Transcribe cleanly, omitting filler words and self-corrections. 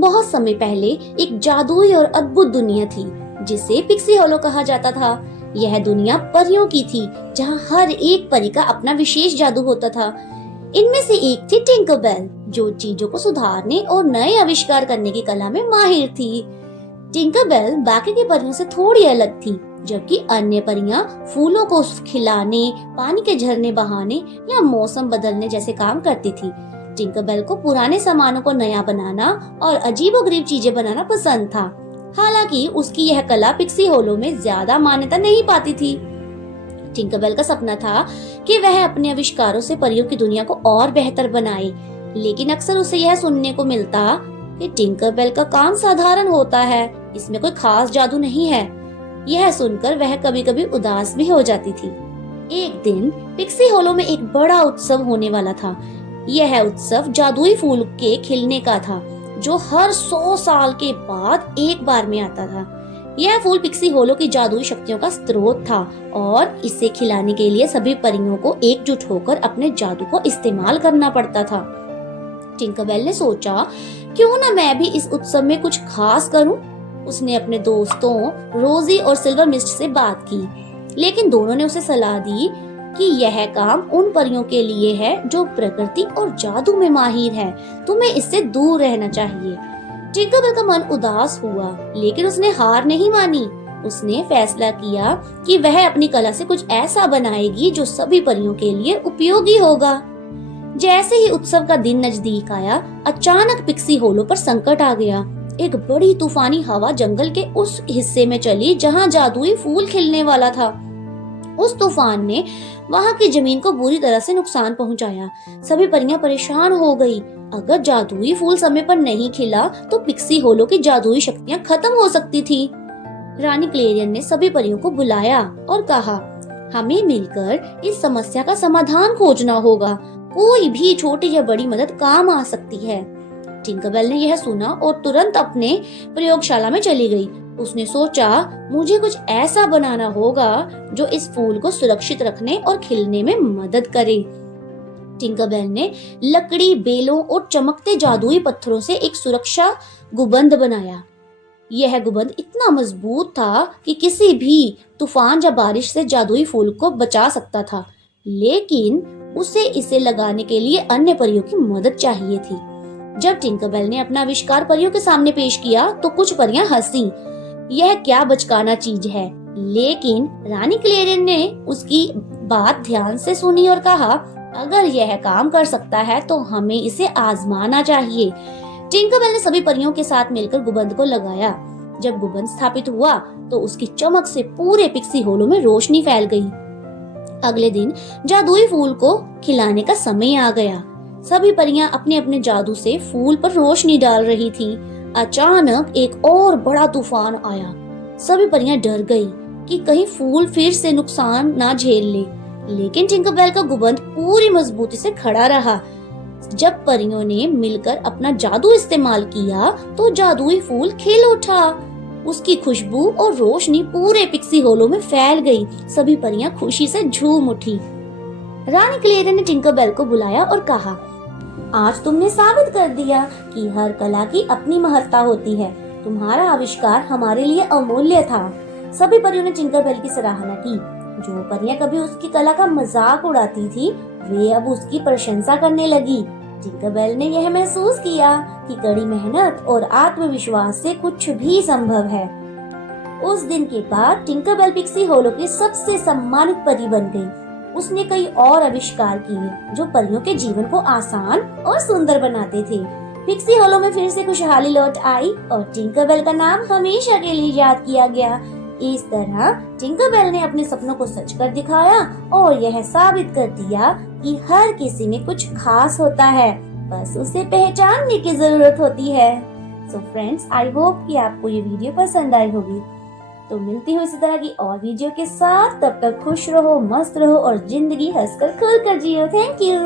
बहुत समय पहले एक जादुई और अद्भुत दुनिया थी जिसे पिक्सी होलो कहा जाता था। यह दुनिया परियों की थी जहाँ हर एक परी का अपना विशेष जादू होता था। इनमें से एक थी टिंकरबेल, जो चीजों को सुधारने और नए आविष्कार करने की कला में माहिर थी। टिंकरबेल बाकी की परियों से थोड़ी अलग थी, जबकि अन्य परियां फूलों को खिलाने, पानी के झरने बहाने या मौसम बदलने जैसे काम करती थी। टिंकरबेल को पुराने सामानों को नया बनाना और अजीबोगरीब चीजें बनाना पसंद था। हालांकि उसकी यह कला पिक्सी होलो में ज्यादा मान्यता नहीं पाती थी। टिंकरबेल का सपना था कि वह अपने आविष्कारों से परियों की दुनिया को और बेहतर बनाए, लेकिन अक्सर उसे यह सुनने को मिलता कि टिंकरबेल का काम साधारण होता है, इसमें कोई खास जादू नहीं है। यह सुनकर वह कभी कभी उदास भी हो जाती थी। एक दिन पिक्सी होलो में एक बड़ा उत्सव होने वाला था। यह उत्सव जादुई फूल के खिलने का था, जो हर 100 साल के बाद एक बार में आता था। यह फूल पिक्सी होलो की जादुई शक्तियों का स्रोत था और इसे खिलाने के लिए सभी परियों को एकजुट होकर अपने जादू को इस्तेमाल करना पड़ता था। टिंकरबेल ने सोचा, क्यों ना मैं भी इस उत्सव में कुछ खास करूं। उसने अपने दोस्तों रोजी और सिल्वर मिस्ट से बात की, लेकिन दोनों ने उसे सलाह दी कि यह काम उन परियों के लिए है जो प्रकृति और जादू में माहिर है। तुम्हें इससे दूर रहना चाहिए। टिंकरबेल का मन उदास हुआ, लेकिन उसने हार नहीं मानी। उसने फैसला किया कि वह अपनी कला से कुछ ऐसा बनाएगी जो सभी परियों के लिए उपयोगी होगा। जैसे ही उत्सव का दिन नजदीक आया, अचानक पिक्सी होलो पर संकट आ गया। एक बड़ी तूफानी हवा जंगल के उस हिस्से में चली जहां जादुई फूल खिलने वाला था। उस तूफान ने वहां की जमीन को बुरी तरह से नुकसान पहुंचाया। सभी परियां परेशान हो गई। अगर जादुई फूल समय पर नहीं खिला तो पिक्सी होलो की जादुई शक्तियां खत्म हो सकती थी। रानी क्लेरियन ने सभी परियों को बुलाया और कहा, हमें मिलकर इस समस्या का समाधान खोजना होगा। कोई भी छोटी या बड़ी मदद काम आ सकती है। टिंकरबेल ने यह सुना और तुरंत अपने प्रयोगशाला में चली गई। उसने सोचा, मुझे कुछ ऐसा बनाना होगा जो इस फूल को सुरक्षित रखने और खिलने में मदद करे। टिंकरबेल ने लकड़ी, बेलों और चमकते जादुई पत्थरों से एक सुरक्षा गुबंद बनाया। यह गुबंद इतना मजबूत था कि किसी भी तूफान या बारिश से जादुई फूल को बचा सकता था, लेकिन उसे इसे लगाने के लिए अन्य परियों की मदद चाहिए थी। जब टिंकरबेल ने अपना आविष्कार परियों के सामने पेश किया तो कुछ परियां हंसी, यह क्या बचकाना चीज है। लेकिन रानी क्लेरियन ने उसकी बात ध्यान से सुनी और कहा, अगर यह काम कर सकता है तो हमें इसे आजमाना चाहिए। टिंकरबेल ने सभी परियों के साथ मिलकर गुबंद को लगाया। जब गुबंद स्थापित हुआ तो उसकी चमक से पूरे पिक्सी होलो में रोशनी फैल गई। अगले दिन जादुई फूल को खिलाने का समय आ गया। सभी परियां अपने अपने जादू से फूल पर रोशनी डाल रही थीं। अचानक एक और बड़ा तूफान आया। सभी परियां डर गई कि कहीं फूल फिर से नुकसान ना झेल ले, लेकिन टिंकरबेल का गुबंद पूरी मजबूती से खड़ा रहा। जब परियों ने मिलकर अपना जादू इस्तेमाल किया तो जादुई फूल खिल उठा। उसकी खुशबू और रोशनी पूरे पिक्सी होलो में फैल गई। सभी परियां खुशी से झूम उठी। रानी क्लेरियन ने टिंकरबेल को बुलाया और कहा, आज तुमने साबित कर दिया कि हर कला की अपनी महत्ता होती है। तुम्हारा आविष्कार हमारे लिए अमूल्य था। सभी परियों ने टिंकरबेल की सराहना की। जो परियां कभी उसकी कला का मजाक उड़ाती थी, वे अब उसकी प्रशंसा करने लगी। टिंकरबेल ने यह महसूस किया कि कड़ी मेहनत और आत्मविश्वास से कुछ भी संभव है। उस दिन के बाद टिंकरबेल पिक्सी होलो की सबसे सम्मानित परी बन गई। उसने कई और आविष्कार किए जो परियों के जीवन को आसान और सुंदर बनाते थे। पिक्सी होलो में फिर से खुशहाली लौट आई और टिंकरबेल का नाम हमेशा के लिए याद किया गया। इस तरह टिंकरबेल ने अपने सपनों को सच कर दिखाया और यह साबित कर दिया कि हर किसी में कुछ खास होता है, बस उसे पहचानने की जरूरत होती है। सो फ्रेंड्स, आई होप कि आपको ये वीडियो पसंद आई होगी। तो मिलती हूँ इसी तरह की और वीडियो के साथ। तब तक खुश रहो, मस्त रहो और जिंदगी हंसकर खुलकर जियो। Thank you.